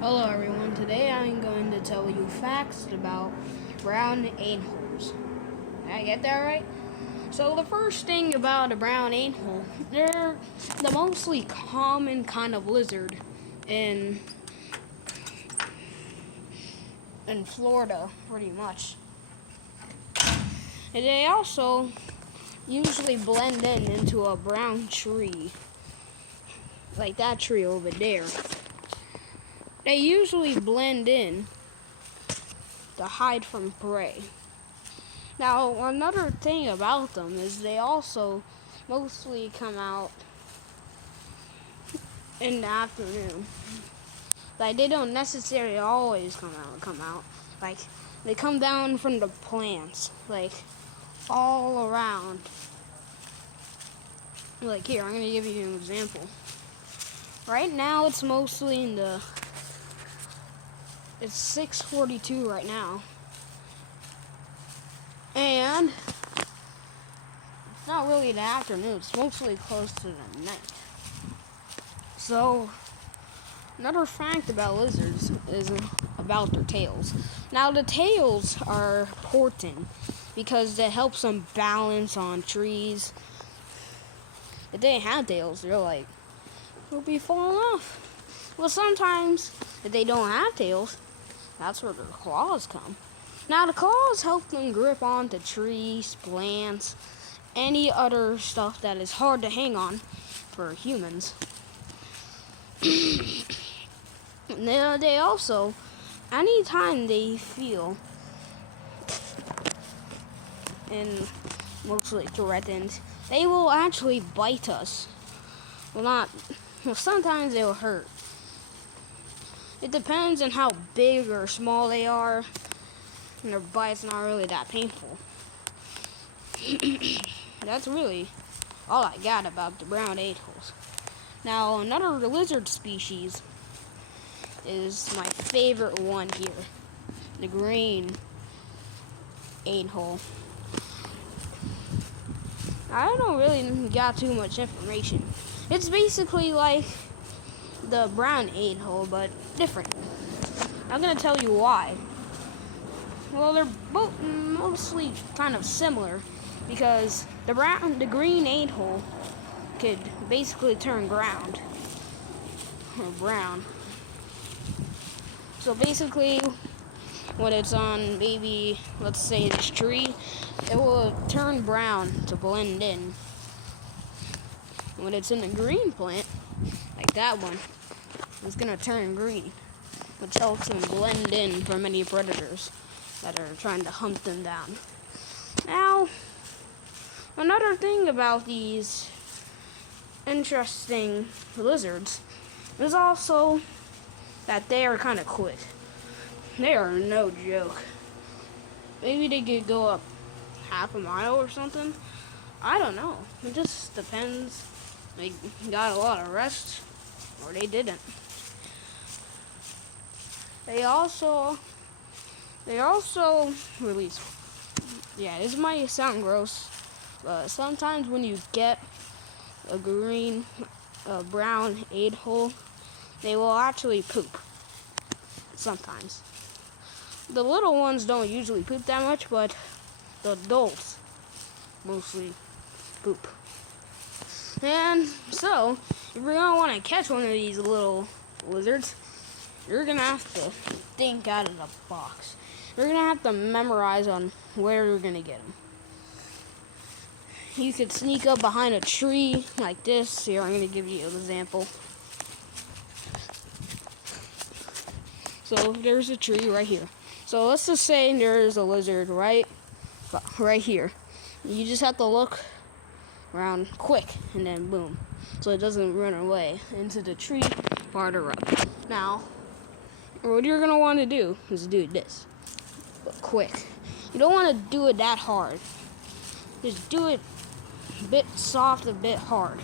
Hello everyone, today I'm going to tell you facts about brown anoles. Did I get that right? So the first thing about a brown anole, they're the mostly common kind of lizard in Florida, pretty much. And they also usually blend into a brown tree, like that tree over there. They usually blend in to hide from prey. Now, another thing about them is they also mostly come out in the afternoon. Like, they don't necessarily always come out. Like, they come down from the plants, like, all around. Like, here, I'm going to give you an example. Right now, it's mostly it's 6:42 right now. And it's not really the afternoon, it's mostly close to the night. So, another fact about lizards is about their tails. Now, the tails are important because it helps them balance on trees. If they have tails, they'll be falling off. Well, sometimes, if they don't have tails, that's where their claws come. Now, the claws help them grip onto trees, plants, any other stuff that is hard to hang on for humans. They also, anytime they feel and mostly threatened, they will actually bite us. Well, sometimes they will hurt. It depends on how big or small they are, and their bite's not really that painful. That's really all I got about the brown anoles. Now, another lizard species is my favorite one here, the green anole. I don't really got too much information. It's basically like the brown anole, but different. I'm gonna tell you why. Well, they're both mostly kind of similar because the green anole could basically turn brown. So basically, when it's on maybe, let's say this tree, it will turn brown to blend in. When it's in the green plant, like that one, it's gonna turn green, which helps them blend in from any predators that are trying to hunt them down. Now, another thing about these interesting lizards is also that they are kind of quick. They are no joke. Maybe they could go up half a mile or something. I don't know. It just depends. They got a lot of rest, or they didn't. They also release. Yeah, this might sound gross, but sometimes when you get a brown anole, they will actually poop. Sometimes. The little ones don't usually poop that much, but the adults mostly poop. And so, if you're gonna want to catch one of these little lizards, you're gonna have to think out of the box. You're gonna have to memorize on where you're gonna get them. You could sneak up behind a tree like this. Here, I'm gonna give you an example. So there's a tree right here. So let's just say there's a lizard right here. You just have to look around quick, and then boom, so it doesn't run away into the tree farther up. Now, what you're gonna want to do is do this, but quick. You don't want to do it that hard. Just do it a bit soft, a bit hard,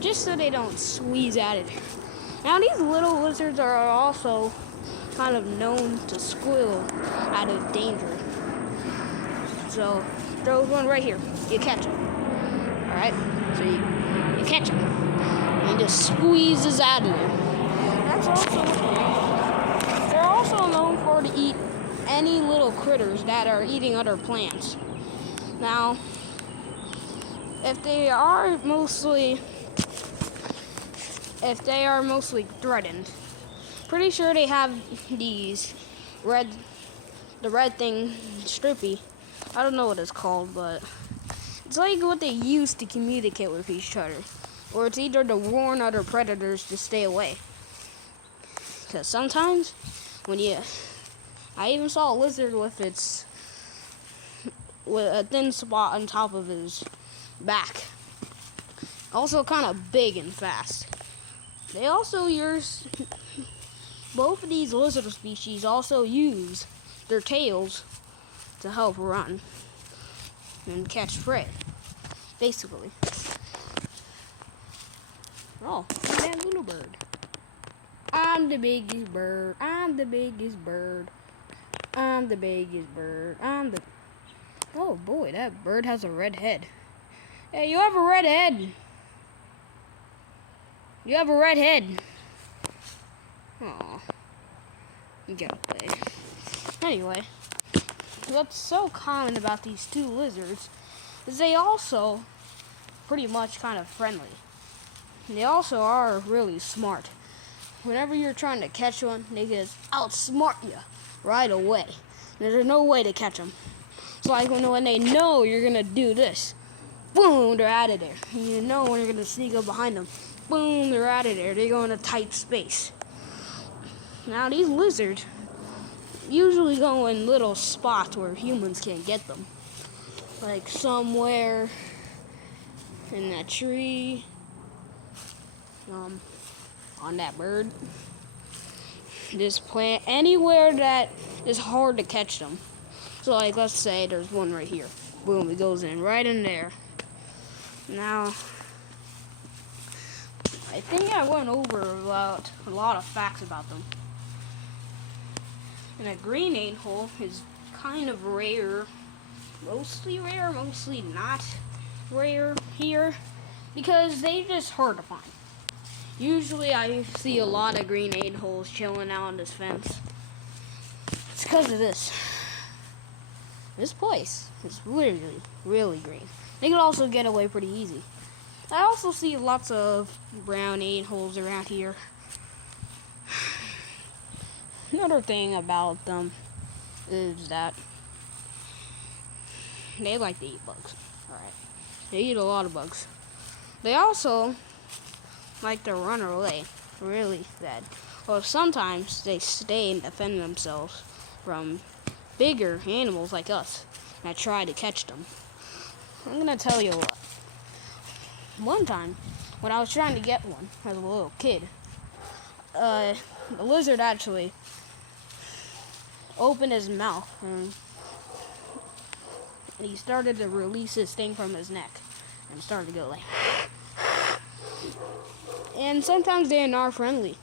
just so they don't squeeze out of there. Now, these little lizards are also kind of known to squeal out of danger. So, throw one right here. You catch him. Alright? So you catch him. And he just squeezes out of there. That's also critters that are eating other plants. Now, if they are mostly threatened, pretty sure they have these the red thing, Strippy. I don't know what it's called, but it's like what they use to communicate with each other. Or it's either to warn other predators to stay away. Because sometimes, I even saw a lizard with a thin spot on top of his back. Also kind of big and fast. They also both of these lizard species also use their tails to help run and catch prey, basically. Oh, that little bird. I'm the biggest bird. I'm the biggest bird. I'm the biggest bird. Oh boy, that bird has a red head. Hey, you have a red head. You have a red head. Aw. You gotta play. Anyway, what's so common about these two lizards is they also pretty much kind of friendly. They also are really smart. Whenever you're trying to catch one, they just outsmart you right away. There's no way to catch them. It's like when they know you're gonna do this, boom, they're out of there. And you know when you're gonna sneak up behind them, boom, they're out of there. They go in a tight space. Now these lizards usually go in little spots where humans can't get them. Like somewhere in that tree, on that bird, this plant, anywhere that is hard to catch them. So like let's say there's one right here. Boom, it goes in right in there. Now, I think I went over about a lot of facts about them. And a green anole is kind of rare, mostly not rare here, because they're just hard to find. Usually I see a lot of green anoles chilling out on this fence. It's because of this. This place is really, really green. They can also get away pretty easy. I also see lots of brown anoles around here. Another thing about them is that they like to eat bugs. Alright. They eat a lot of bugs. They also like to run away really bad. Well, sometimes they stay and defend themselves from bigger animals like us that try to catch them. I'm gonna tell you what. One time, when I was trying to get one as a little kid, the lizard actually opened his mouth and he started to release his thing from his neck and started to go like. And sometimes they're not friendly.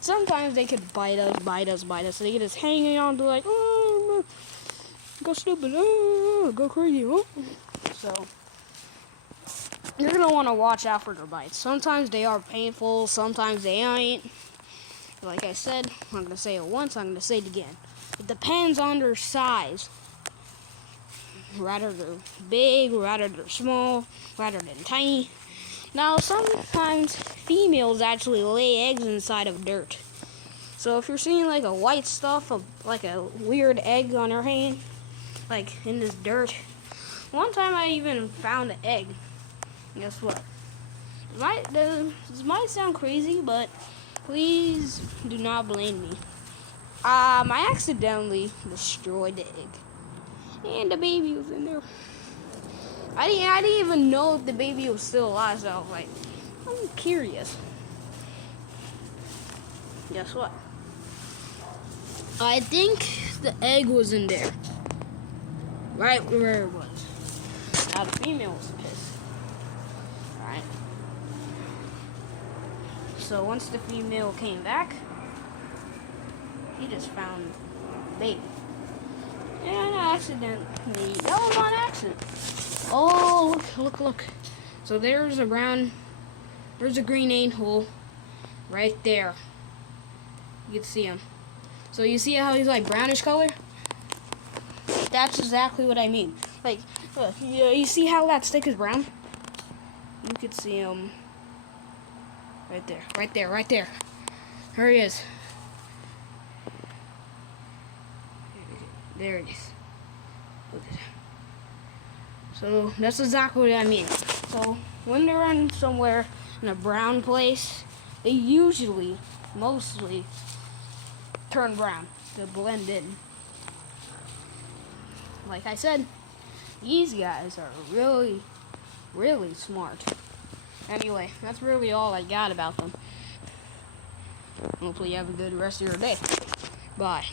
Sometimes they could bite us. So they can just hang on to like, oh, go stupid, oh, go crazy. Oh. So you're gonna want to watch out for their bites. Sometimes they are painful. Sometimes they ain't. Like I said, I'm gonna say it once. I'm gonna say it again. It depends on their size. Rather they're big, rather they're small, rather than tiny. Now, sometimes females actually lay eggs inside of dirt. So if you're seeing like a white stuff, like a weird egg on her hand, like in this dirt. One time I even found an egg. Guess what? This might sound crazy, but please do not blame me. I accidentally destroyed the egg. And the baby was in there. I didn't even know if the baby was still alive, so I was like, I'm curious. Guess what? I think the egg was in there. Right where it was. Now the female was pissed. Alright. So once the female came back, he just found the baby. And accidentally, that was on accident. Oh, look. So there's a green anole right there. You can see him. So you see how he's like brownish color? that's exactly what I mean. Like, you see how that stick is brown? You could see him right there, right there, right there. There he is. There it is. Look at that. So that's exactly what I mean. So when they're in somewhere in a brown place, they usually, mostly, turn brown to blend in. Like I said, these guys are really, really smart. Anyway, that's really all I got about them. Hopefully you have a good rest of your day. Bye.